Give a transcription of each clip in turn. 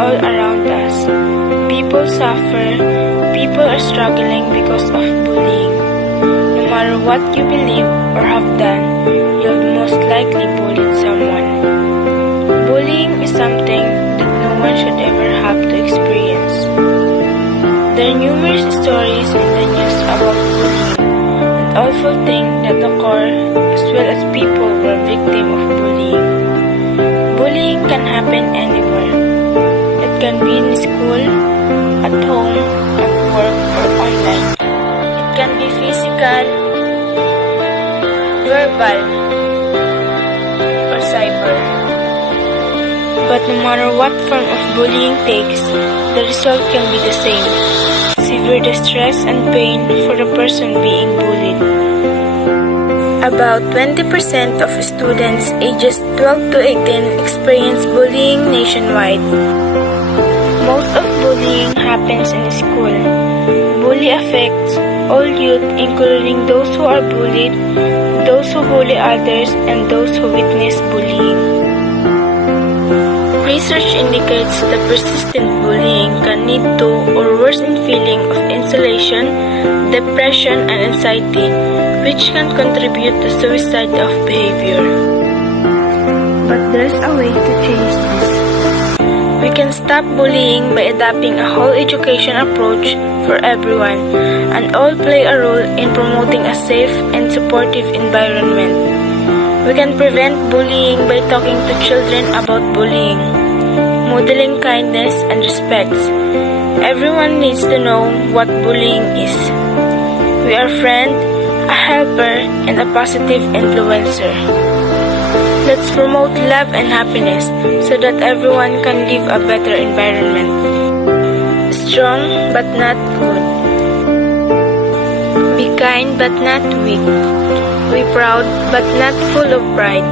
all around us. People suffer, people are struggling because of bullying. No matter what you believe or have done, you'll most likely bullied someone. Bullying is something that no one should ever have to experience. There are numerous stories in the news about bullying and awful things that occur, as well as people who are victims of bullying. Bullying can happen anywhere. It can be in school, at home, at work, or online. It can be physical, verbal, or cyber. But no matter what form of bullying takes, the result can be the same: severe distress and pain for the person being bullied. About 20% of students ages 12 to 18 experience bullying nationwide. Most of bullying happens in school. Bully affects all youth, including those who are bullied, those who bully others, and those who witness bullying. Research indicates that persistent bullying can lead to or worsen feeling of isolation, depression, and anxiety, which can contribute to suicidal behavior. But there's a way to change this. We can stop bullying by adopting a whole education approach for everyone, and all play a role in promoting a safe and supportive environment. We can prevent bullying by talking to children about bullying, modeling kindness and respect. Everyone needs to know what bullying is. We are a friend, a helper, and a positive influencer. Let's promote love and happiness so that everyone can live a better environment. Strong but not good. Be kind but not weak. Be proud but not full of pride.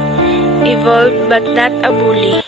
Evolve but not a bully.